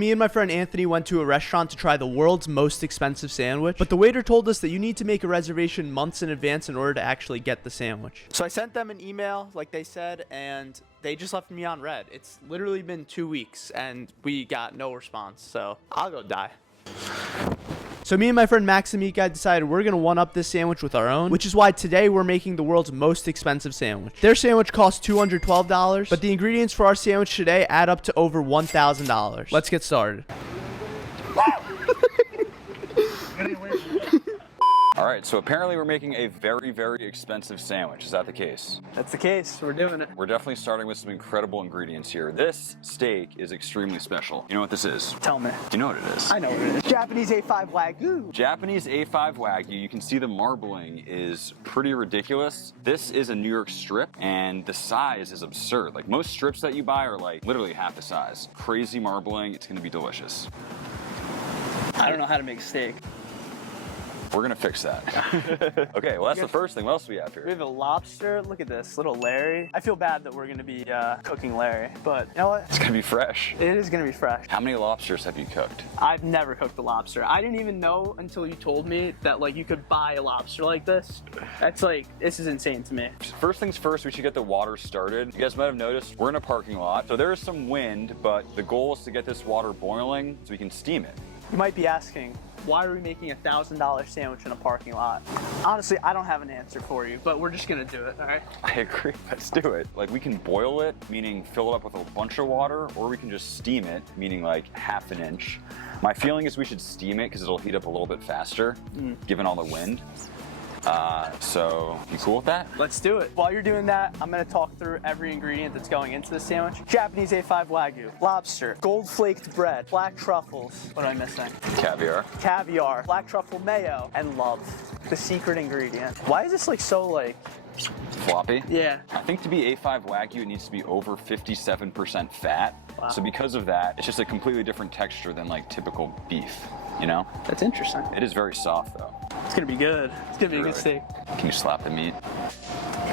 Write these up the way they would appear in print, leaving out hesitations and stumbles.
Me and my friend Anthony went to a restaurant to try the world's most expensive sandwich, but the waiter told us that you need to make a reservation months in advance in order to actually get the sandwich. So I sent them an email, like they said, and they just left me on red. It's literally been 2 weeks, and we got no response, so I'll go die. So me and my friend Max and Meat Guy decided we're going to one-up this sandwich with our own, which is why today we're making the world's most expensive sandwich. Their sandwich costs $212, but the ingredients for our sandwich today add up to over $1,000. Let's get started. All right, so apparently we're making a very, very expensive sandwich. Is that the case? That's the case. We're doing it. We're definitely starting with some incredible ingredients here. This steak is extremely special. You know what this is? Tell me. You know what it is? I know what it is. Japanese A5 Wagyu. Japanese A5 Wagyu. You can see the marbling is pretty ridiculous. This is a New York strip, and the size is absurd. Like most strips that you buy are like literally half the size. Crazy marbling. It's gonna be delicious. I don't know how to make steak. We're gonna fix that. Okay, well that's the first thing. What else do we have here? We have a lobster. Look at this, little Larry. I feel bad that we're gonna be cooking Larry, but you know what? It's gonna be fresh. It is gonna be fresh. How many lobsters have you cooked? I've never cooked a lobster. I didn't even know until you told me that like you could buy a lobster like this. That's like, this is insane to me. First things first, we should get the water started. You guys might have noticed we're in a parking lot, so there is some wind, but the goal is to get this water boiling so we can steam it. You might be asking, why are we making a $1,000 sandwich in a parking lot? Honestly, I don't have an answer for you, but we're just gonna do it, all right? I agree, let's do it. Like we can boil it, meaning fill it up with a bunch of water, or we can just steam it, meaning like half an inch. My feeling is we should steam it because it'll heat up a little bit faster, given all the wind. So you cool with that? Let's do it. While you're doing that, I'm gonna talk through every ingredient that's going into the sandwich. Japanese A5 Wagyu, lobster, gold flaked bread, black truffles. What am I missing? Caviar. Caviar, black truffle mayo, and love, the secret ingredient. Why is this like so like... Floppy? Yeah. I think to be A5 Wagyu, it needs to be over 57% fat. Wow. So because of that, it's just a completely different texture than like typical beef, you know? That's interesting. It is very soft though. It's gonna be good. It's gonna be a good steak. Can you slap the meat?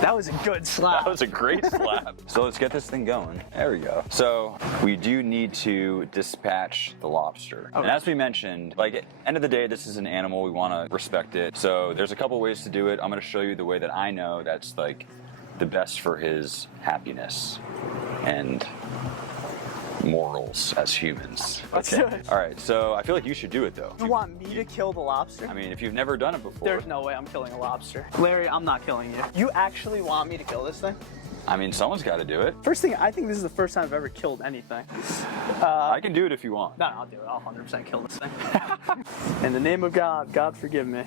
That was a good slap. That was a great slap. So let's get this thing going. There we go. So we do need to dispatch the lobster. Okay. And as we mentioned, like at the end of the day, this is an animal. We want to respect it. So there's a couple ways to do it. I'm going to show you the way that I know that's like the best for his happiness and morals as humans. Let's do it. All right, so I feel like you should do it though. You want me to kill the lobster? I mean, if you've never done it before. There's no way I'm killing a lobster. Larry, I'm not killing you. You actually want me to kill this thing? I mean, someone's got to do it. First thing, I think this is the first time I've ever killed anything. I can do it if you want. No, I'll do it. I'll 100% kill this thing. In the name of God, God forgive me.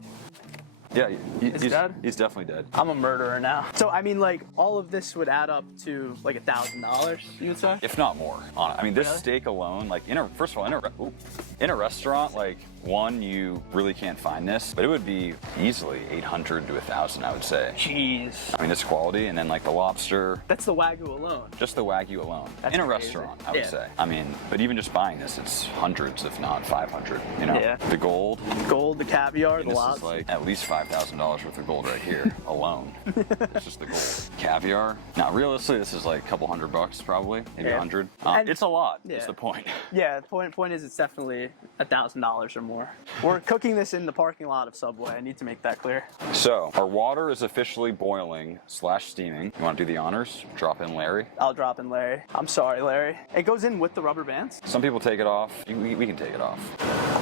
Yeah, Is he dead? He's definitely dead. I'm a murderer now. So, I mean, like, all of this would add up to, like, $1,000, you would say? If not more. I mean, this steak alone, like, first of all, in a restaurant, like, one, you really can't find this, but it would be easily 800 to 1,000, I would say. Jeez. I mean, it's quality, and then, like, the lobster. That's the Wagyu alone. Just the Wagyu alone. That's in a crazy. restaurant, I would say. I mean, but even just buying this, it's hundreds, if not 500, you know? Yeah. The gold. Gold, the caviar, the lobster. This is, like, at least $5,000 worth of gold right here alone. It's just the gold. Caviar. Now, realistically, this is like a couple $100 probably, maybe 100. It's a lot. Yeah. Is the point. Yeah, the point is it's definitely $1,000 or more. We're cooking this in the parking lot of Subway. I need to make that clear. So our water is officially boiling / steaming. You want to do the honors? Drop in Larry. I'll drop in Larry. I'm sorry, Larry. It goes in with the rubber bands? Some people take it off. We can take it off.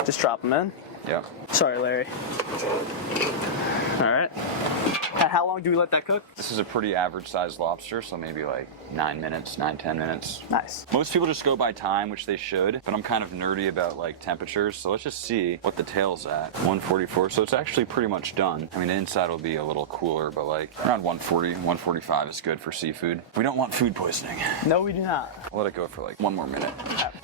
Just drop them in? Yeah. Sorry, Larry. All right. And how long do we let that cook? This is a pretty average sized lobster, so maybe like 9 minutes, 10 minutes. Nice. Most people just go by time, which they should, but I'm kind of nerdy about like temperatures, so let's just see what the tail's at. 144, so it's actually pretty much done. I mean, the inside will be a little cooler, but like around 140, 145 is good for seafood. We don't want food poisoning. No, we do not. I'll let it go for like 1 more minute.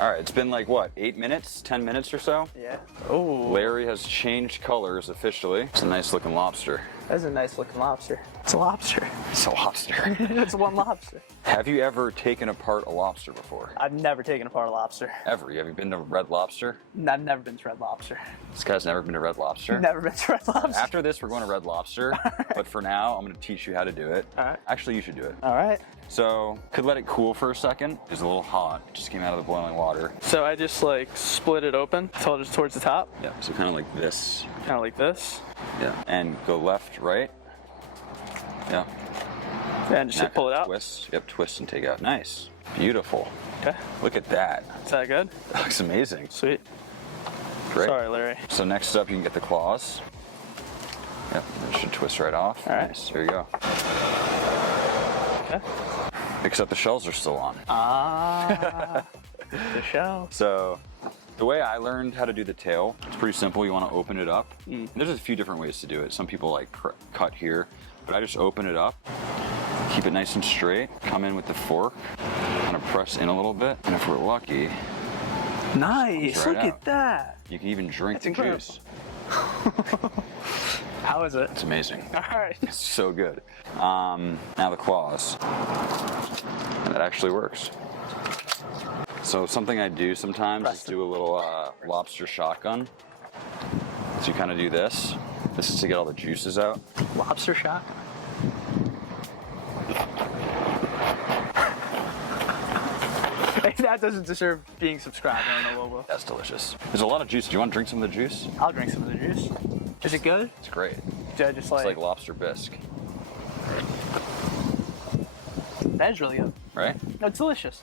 All right, it's been like what, 8 minutes, 10 minutes or so? Yeah. Oh. Larry has changed colors officially. It's a nice looking lobster. That's a nice looking lobster. It's a lobster. It's a lobster. It's one lobster. Have you ever taken apart a lobster before? I've never taken apart a lobster. Ever? Have you been to Red Lobster? I've never been to Red Lobster. This guy's never been to Red Lobster? Never been to Red Lobster. After this, we're going to Red Lobster. But for now, I'm going to teach you how to do it. All right. Actually, you should do it. All right. So, could let it cool for a second. It's a little hot. It just came out of the boiling water. So I just like split it open, so just towards the top. Yeah, so kind of like this. Kind of like this. Yeah. And go left, right. Yeah. And just pull it out. Twist. Yep, twist and take out. Nice. Beautiful. Okay. Look at that. Is that good? That looks amazing. Sweet. Great. Sorry, Larry. So next up, you can get the claws. Yep, it should twist right off. All right. Nice. There you go. Okay. Except the shells are still on. Ah. The shell. So the way I learned how to do the tail, it's pretty simple. You want to open it up. And there's a few different ways to do it. Some people like cut here, but I just open it up, keep it nice and straight, come in with the fork, kind of press in a little bit, and if we're lucky, Nice. right Look out. at that. You can even drink That's the incredible. juice. How is it? It's amazing. All right. It's so good. Now the claws. And it actually works. So something I do sometimes is do a little lobster shotgun. So you kind of do this. This is to get all the juices out. Lobster shot. That doesn't deserve being subscribed. I don't know what will. That's delicious. There's a lot of juice. Do you want to drink some of the juice? I'll drink some of the juice. Is it good? It's great. Do I just It's like like lobster bisque, that is really good. right? No, it's delicious.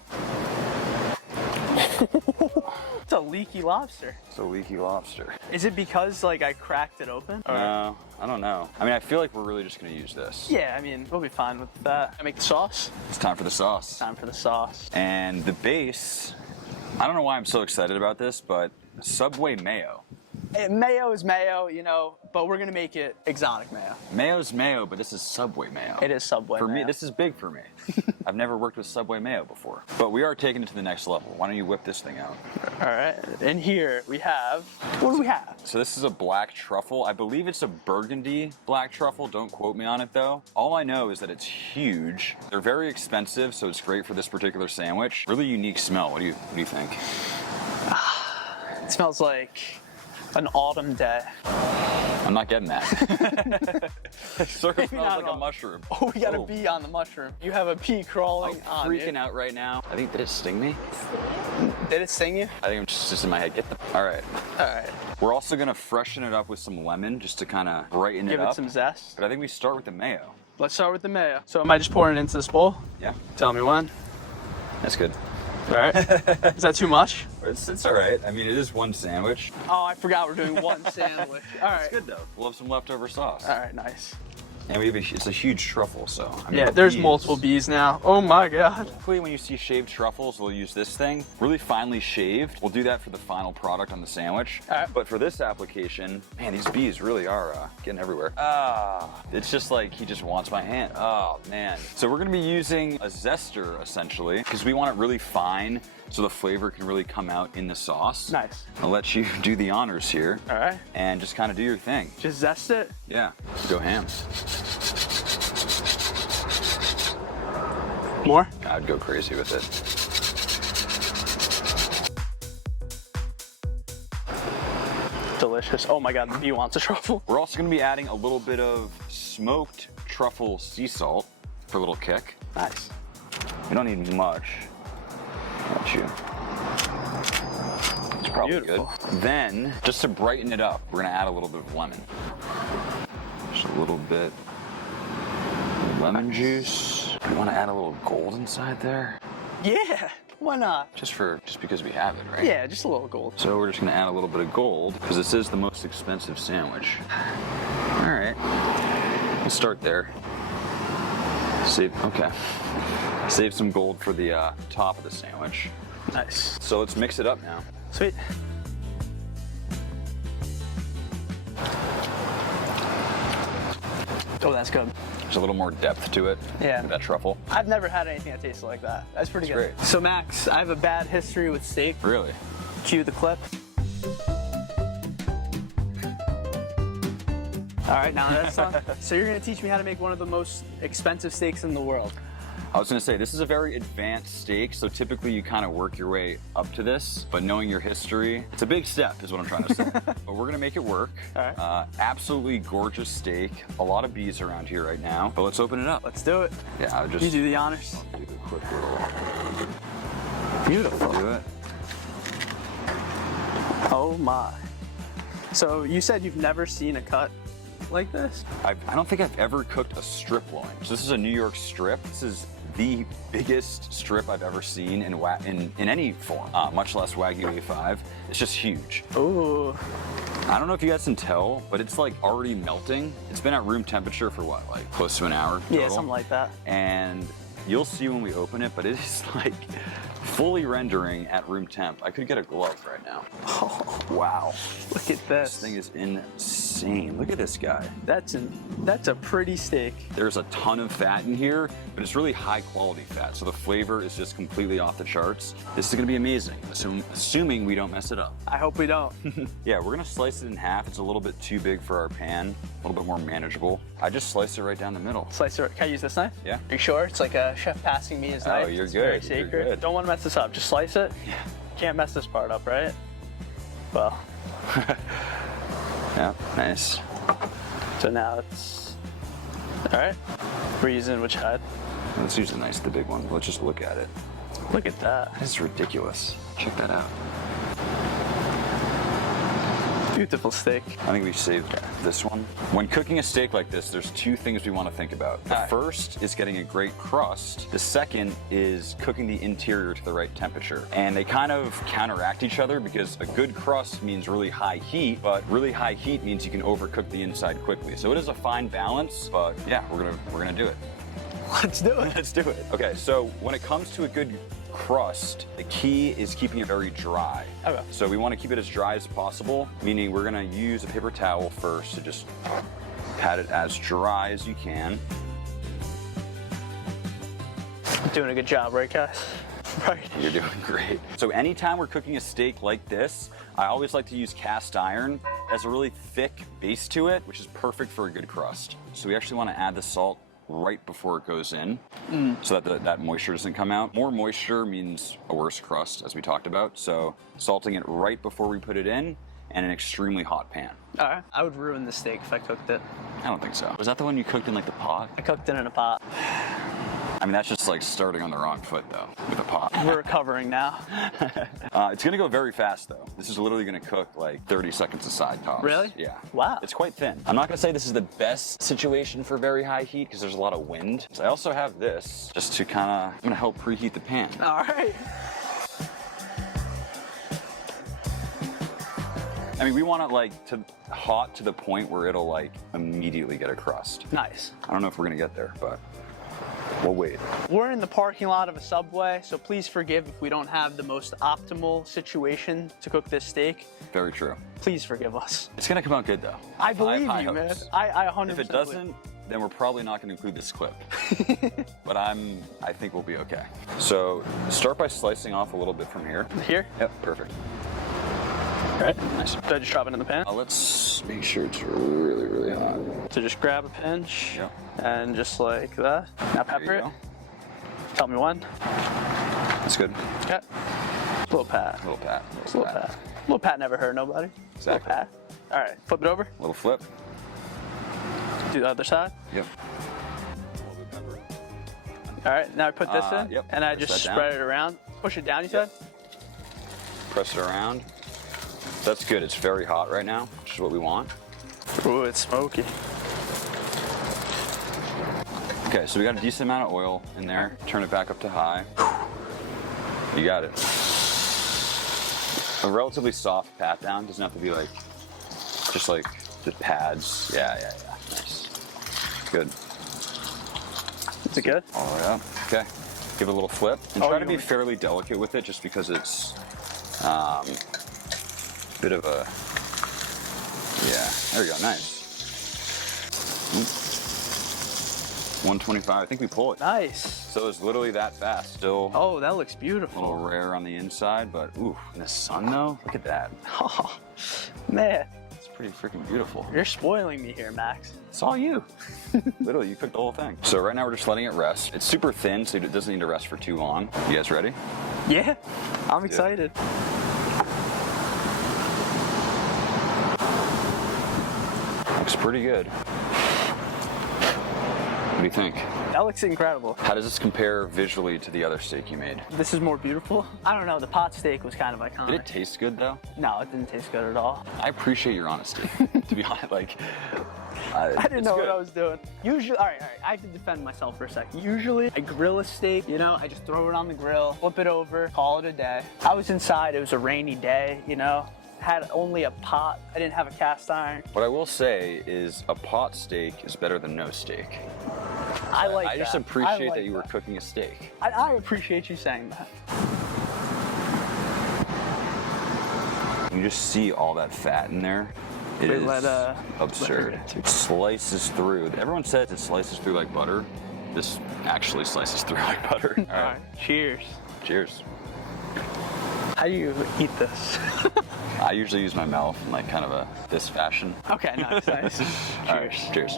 It's a leaky lobster. It's a leaky lobster. Is it because like I cracked it open? Or- No, I don't know. I mean, I feel like we're really just going to use this. Yeah, I mean, we'll be fine with that. I make the sauce. It's time for the sauce. Time for the sauce. And the base, I don't know why I'm so excited about this, but Subway mayo. Mayo is mayo, you know, but we're gonna make it exotic mayo. Mayo's mayo, but this is Subway mayo. It is Subway For mayo. me, this is big for me. I've never worked with Subway mayo before. But we are taking it to the next level. Why don't you whip this thing out? All right. In here we have. What do we have? So this is a black truffle. I believe it's a burgundy black truffle. Don't quote me on it though. All I know is that it's huge. They're very expensive, so it's great for this particular sandwich. Really unique smell. What do you think? It smells like an autumn day. I'm not getting that. It sort of Maybe smells not like at a all. mushroom. Oh, we got a Oh. bee on the mushroom. You have a bee crawling on you. Freaking out right now. I think, did it sting me? Did it sting you? I think I'm just in my head. All right. All right. We're also gonna freshen it up with some lemon just to kind of brighten Give it up. it some zest. But I think we start with the mayo. Let's start with the mayo. So am I just pouring it into this bowl? Yeah, Tell me when. that's good. All right. Is that too much? It's all right. I mean, it is one sandwich. Oh, I forgot we're doing one sandwich. All right. It's good though. We'll have some leftover sauce. All right, nice. And we have it's a huge truffle, so. I mean, Yeah, there's bees. multiple bees now. Oh my god. Typically, when you see shaved truffles, we'll use this thing, really finely shaved. We'll do that for the final product on the sandwich. All right. But for this application, man, these bees really are getting everywhere. It's just like he just wants my hand. Oh man. So we're gonna be using a zester essentially, because we want it really fine, so the flavor can really come out in the sauce. Nice. I'll let you do the honors here. All right. And just kind of do your thing. Just zest it. Yeah, go ham. More? I'd go crazy with it. Delicious. Oh my god, the bee wants a truffle. We're also gonna be adding a little bit of smoked truffle sea salt for a little kick. Nice. We don't need much. Not you. It's probably Beautiful. good. Then, just to brighten it up, we're gonna add a little bit of lemon. Just a little bit of lemon juice. We wanna add a little gold inside there. Yeah, why not? Just because we have it, right? Yeah, just a little gold. So we're just gonna add a little bit of gold because this is the most expensive sandwich. All right, we'll start there. Save some gold for the top of the sandwich. Nice. So let's mix it up now. Sweet. Oh, that's good. There's a little more depth to it. Yeah. With that truffle. I've never had anything that tasted like that. That's pretty That's good. great. So Max, I have a bad history with steak. Really? Cue the clip. All right, now that's so you're gonna teach me how to make one of the most expensive steaks in the world. I was gonna say, this is a very advanced steak, so typically you kind of work your way up to this, but knowing your history, it's a big step is what I'm trying to say. But we're gonna make it work. All right. Absolutely gorgeous steak. A lot of bees around here right now, but let's open it up. Let's do it. Yeah, I would just You do the honors. do the quick little. Beautiful. Do it. Oh my. So you said you've never seen a cut like this? I don't think I've ever cooked a strip loin. So this is a New York strip. This is the biggest strip I've ever seen in any form, much less Wagyu A5. It's just huge. Ooh. I don't know if you guys can tell, but it's like already melting. It's been at room temperature for what, like close to an hour total? Yeah, something like that. And you'll see when we open it, but it is like fully rendering at room temp. I could get a glove right now. Oh, Wow. look at this. This thing is insane. Look at this guy. That's a pretty steak. There's a ton of fat in here, but it's really high quality fat. So the flavor is just completely off the charts. This is gonna be amazing, assuming we don't mess it up. I hope we don't. Yeah, we're gonna slice it in half. It's a little bit too big for our pan, a little bit more manageable. I just sliced it right down the middle. Slice it. Can I use this knife? Yeah. Are you sure? It's like a chef passing me his knife. Oh, you're It's good. Very You're sacred. good. Don't want to mess this up. Just slice it. Yeah. Can't mess this part up, right? Well. Yeah, nice. So now it's all right. We're using which side? Let's use the big one. Let's just look at it. Look at that. It's ridiculous. Check that out. Beautiful steak. I think we saved this one. When cooking a steak like this, there's two things we want to think about. The first is getting a great crust. The second is cooking the interior to the right temperature. And they kind of counteract each other because a good crust means really high heat, but really high heat means you can overcook the inside quickly. So it is a fine balance, but yeah, we're gonna do it. Let's do it. Let's do it. Okay, so when it comes to a good crust, the key is keeping it very dry. Okay. So we want to keep it as dry as possible, meaning we're going to use a paper towel first to just pat it as dry as you can. Doing a good job, right, guys? Right. You're doing great. So anytime we're cooking a steak like this, I always like to use cast iron. It has a really thick base to it, which is perfect for a good crust. So we actually want to add the salt right before it goes in so that that moisture doesn't come out. More moisture means a worse crust, as we talked about. So salting it right before we put it in and an extremely hot pan. All right. I would ruin the steak if I cooked it. I don't think so. Was that the one you cooked in like the pot? I cooked it in a pot. I mean, that's just like starting on the wrong foot though, with a pot. We're recovering now. It's gonna go very fast though. This is literally gonna cook like 30 seconds a side toss. Really? Yeah. Wow. It's quite thin. I'm not gonna say this is the best situation for very high heat because there's a lot of wind. So I also have this just to I'm gonna help preheat the pan. All right. I mean, we want it like hot to the point where it'll like immediately get a crust. Nice. I don't know if we're gonna get there, but we'll wait. We're in the parking lot of a Subway, so please forgive if we don't have the most optimal situation to cook this steak. Very true. Please forgive us. It's gonna come out good though. I believe high you, man. hopes. I 100%. If it doesn't, then we're probably not gonna include this clip. But I think we'll be okay. So start by slicing off a little bit from here. Here? Yep, perfect. All right. Nice. Did I just drop it in the pan? Let's make sure it's really, really hot. So just grab a pinch Yep. and just like that. Now pepper There it. you go. Tell me when. That's good. Okay. Little pat. Little pat. Little pat. Little pat never hurt nobody. Exactly. Little pat. All right. Flip it over. Little flip. Do the other side. Yep. All right. Now I put this in. Yep. And I Press just that spread down. it around. Push it down, you Yep. said? Press it around. That's good. It's very hot right now, which is what we want. Ooh, it's smoky. Okay, so we got a decent amount of oil in there. Turn it back up to high. You got it. A relatively soft pat down. Doesn't have to be like, just like the pads. Yeah. Nice. Good. Is it good? All the way up. Okay. Give it a little flip. And Oh, try you to be want me- fairly delicate with it just because it's a bit of a, yeah. There we go. Nice. 125. I think we pull it. Nice. So it's literally that fast. Still Oh, that looks a little beautiful. rare on the inside, but ooh, in the sun though, look at that. Oh, man. It's pretty freaking beautiful. You're spoiling me here, Max. It's all you. Literally, you cooked the whole thing. So right now we're just letting it rest. It's super thin, so it doesn't need to rest for too long. You guys ready? Yeah, I'm excited. Looks pretty good. What do you think? That looks incredible. How does this compare visually to the other steak you made? This is more beautiful. I don't know, the pot steak was kind of iconic. Did it taste good though? No, it didn't taste good at all. I appreciate your honesty, to be honest. Like, I didn't know what I was doing. Usually, all right, I have to defend myself for a second. Usually, I grill a steak, you know, I just throw it on the grill, flip it over, call it a day. I was inside, it was a rainy day, you know, had only a pot. I didn't have a cast iron. what I will say is a pot steak is better than no steak. I just appreciate that you were cooking a steak. I appreciate you saying that. You just see all that fat in there. It is absurd. It slices through. Everyone says it slices through like butter. This actually slices through like butter. All right. Cheers. Cheers. How do you eat this? I usually use my mouth in like kind of this fashion. Okay, nice. Cheers. All right, cheers.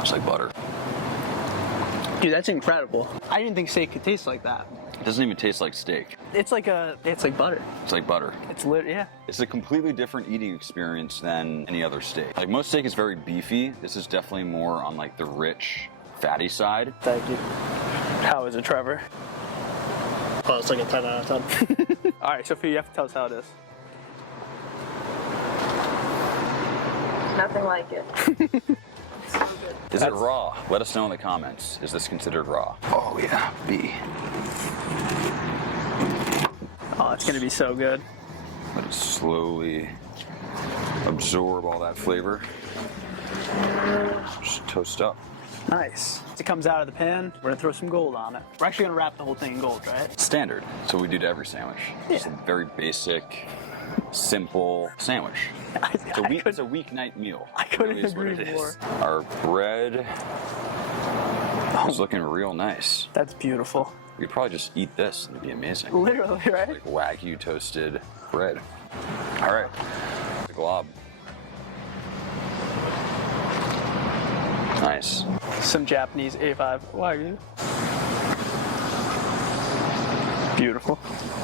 It's like butter. Dude, that's incredible. I didn't think steak could taste like that. It doesn't even taste like steak. It's like butter. It's like butter. It's literally, yeah. It's a completely different eating experience than any other steak. Like most steak is very beefy. This is definitely more on like the rich, fatty side. Thank you. How is it, Trevor? Oh, it's like a 10 out of 10. All right, Sophia, you have to tell us how it is. Nothing like it. Is it raw? Let us know in the comments. Is this considered raw? Oh yeah, B. Oh, it's gonna be so good. Let it slowly absorb all that flavor. Just toast up. Nice. As it comes out of the pan, we're gonna throw some gold on it. We're actually gonna wrap the whole thing in gold, right? Standard. That's what we do to every sandwich. Just a very basic, simple sandwich. It's a weeknight meal. I couldn't Really is what agree it more. is. Our bread is looking real nice. That's beautiful. We could probably just eat this and it'd be amazing. Literally, right? Like Wagyu toasted bread. All right, the glob. Nice. Some Japanese A5 Wagyu. Beautiful.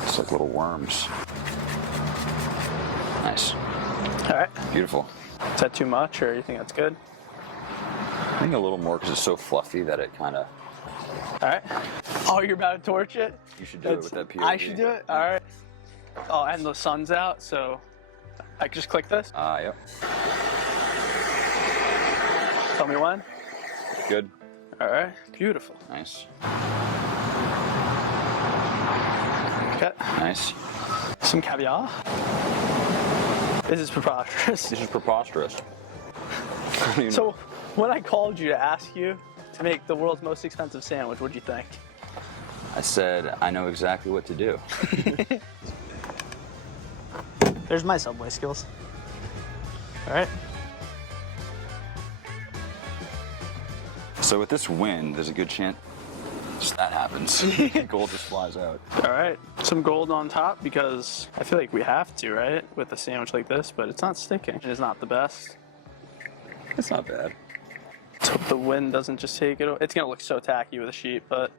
It's like little worms. Nice. All right. Beautiful. Is that too much, or you think that's good? I think a little more because it's so fluffy that it kind of. All right. Oh, you're about to torch it? You should do it with that POV. I should do it? All right. Oh, and the sun's out, so I can just click this? Yep. Tell me when. Good. All right. Beautiful. Nice. Okay. Nice. Some caviar. This is preposterous. This is preposterous. So, when I called you to ask you to make the world's most expensive sandwich, what'd you think? I said, I know exactly what to do. There's my Subway skills. All right. So with this wind, there's a good chance that happens. Gold just flies out. All right. Some gold on top because I feel like we have to, right? With a sandwich like this, but it's not sticking. It is not the best. It's not bad. So the wind doesn't just take it. It's gonna look so tacky with a sheet, but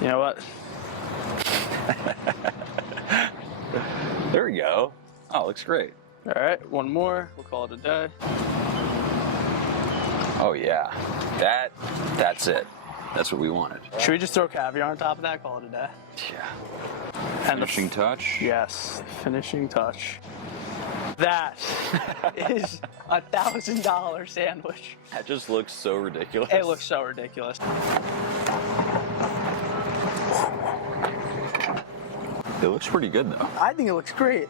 you know what? There we go. Oh, looks great. All right, one more. We'll call it a day. Oh yeah, that's it. That's what we wanted. Should we just throw caviar on top of that? Call it a day. Yeah. And Finishing touch. Yes, finishing touch. That is a $1,000 sandwich. That just looks so ridiculous. It looks so ridiculous. It looks pretty good though. I think it looks great.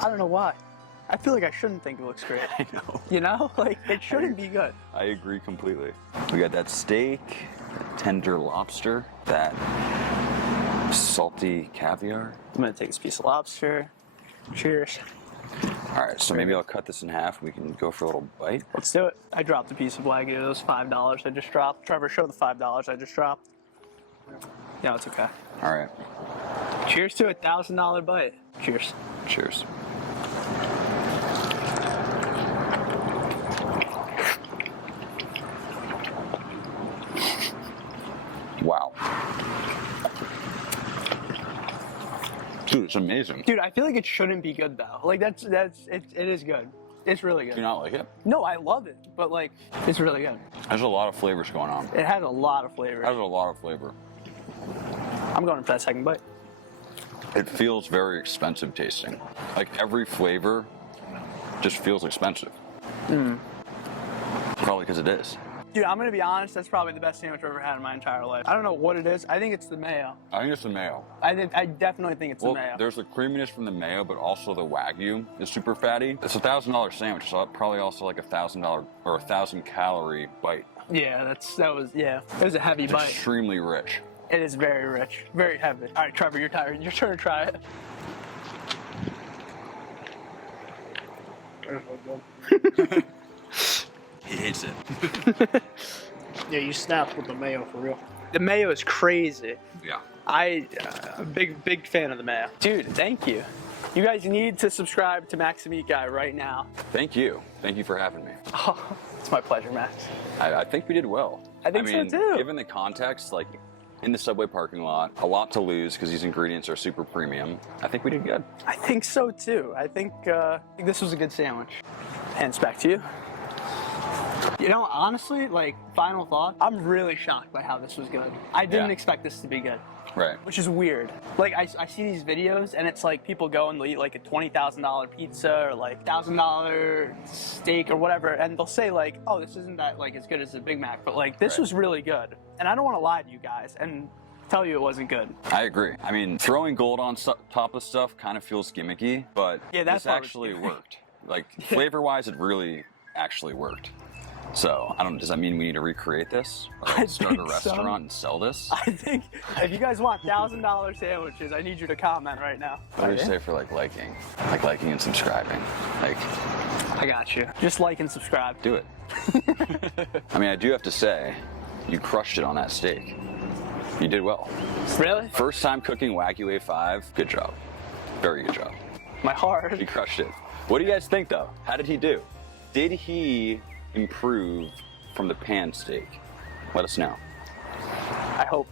I don't know why. I feel like I shouldn't think it looks great. I know. You know? Like, it shouldn't be good. I agree completely. We got that steak, that tender lobster, that salty caviar. I'm gonna take this piece of lobster. Cheers. All right, so maybe I'll cut this in half. We can go for a little bite. Let's do it. I dropped a piece of Wagyu. It was $5 I just dropped. Trevor, show the $5 I just dropped. No, it's okay. All right. Cheers to a $1,000 bite. Cheers. Cheers. Wow. Dude, it's amazing. Dude, I feel like it shouldn't be good though. Like it is good. It's really good. Do you not like it? No, I love it, but like, it's really good. There's a lot of flavors going on. It has a lot of flavor. It has a lot of flavor. I'm going for that second bite. It feels very expensive tasting. Like every flavor just feels expensive. Probably because it is. Dude, I'm gonna be honest, that's probably the best sandwich I've ever had in my entire life. I don't know what it is. I think it's the mayo. I think it's the mayo. I definitely think it's the mayo. There's the creaminess from the mayo, but also the Wagyu is super fatty. It's a $1,000 sandwich, so probably also like $1,000 or 1,000 calorie bite. Yeah, it was a heavy bite. Extremely rich. It is very rich, very heavy. All right, Trevor, you're tired. Your turn to try it. He hates it. Yeah, you snapped with the mayo for real. The mayo is crazy. Yeah. I'm a big fan of the mayo. Dude, thank you. You guys need to subscribe to Max the Meat Guy right now. Thank you. Thank you for having me. Oh, it's my pleasure, Max. I think we did well. I think so too. Given the context, like in the Subway parking lot, a lot to lose because these ingredients are super premium. I think we did good. I think so too. I think this was a good sandwich. Hands back to you. You know, honestly, like, final thought, I'm really shocked by how this was good. I didn't expect this to be good. Right. Which is weird. Like, I see these videos, and it's like people go and they'll eat like a $20,000 pizza or like $1,000 steak or whatever, and they'll say like, oh, this isn't that like as good as a Big Mac, but like this was really good. And I don't want to lie to you guys and tell you it wasn't good. I agree. I mean, throwing gold on top of stuff kind of feels gimmicky, but this actually worked. Like, flavor-wise, it really actually worked. So, I don't know, does that mean we need to recreate this? Or like start a restaurant and sell this? I think if you guys want $1,000 sandwiches, I need you to comment right now. What do you say for like liking? Like liking and subscribing. Like, I got you. Just like and subscribe. do it. I mean, I do have to say, you crushed it on that steak. You did well. Really? First time cooking Wagyu A5, good job. Very good job. My heart. He crushed it. What do you guys think though? How did he do? Did he improve from the pan steak? Let us know. I hope.